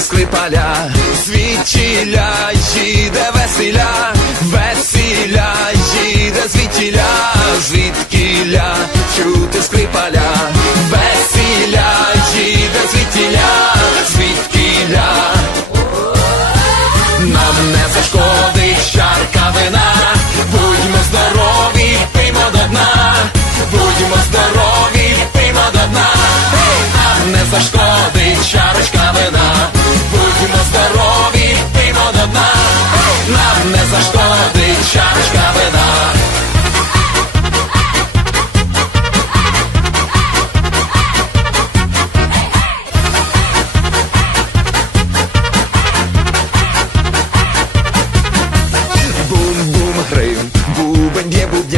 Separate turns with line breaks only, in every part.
скрипаля, звідтіля їде весіля, весіля їде звідтіля, звідкіля чути скрипаля, весіля їде звідтіля, звідкіля. Нам не зашкодить чарка вина, будьмо здорові, пиймо до дна, будьмо здорові, пиймо до дна, нам не зашкодить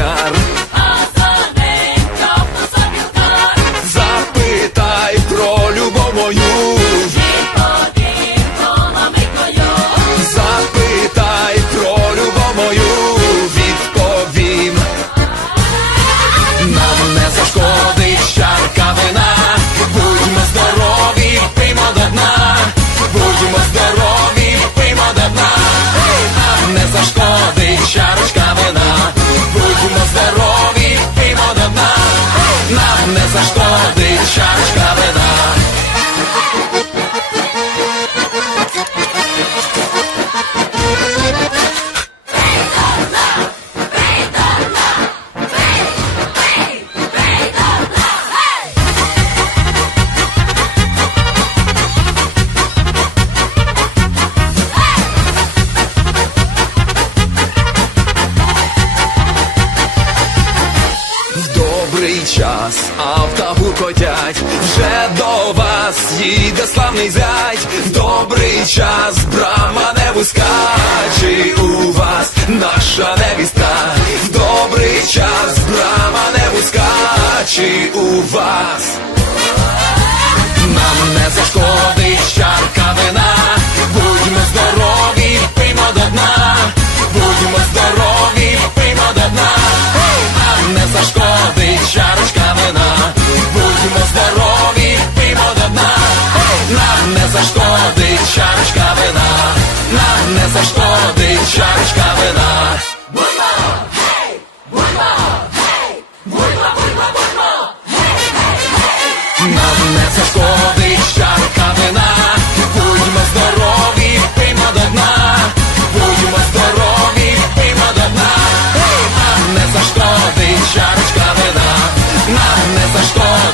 Jakarta добрий час. Авто вже до вас їде славний зять, добрий час брама не вузька, у вас наша невіста, добрий час брама не вузька, у вас зашкодить чарочка вина. Будьмо, гей, будьмо, гей, будьмо, будьмо, будьмо, гей, гей, гей. Нам не зашкодить чарка вина. Будьмо здорові, пиймо до дна. Будьмо здорові, пиймо до дна. Нам не зашкодить чарочка вина. Нам не зашкодить.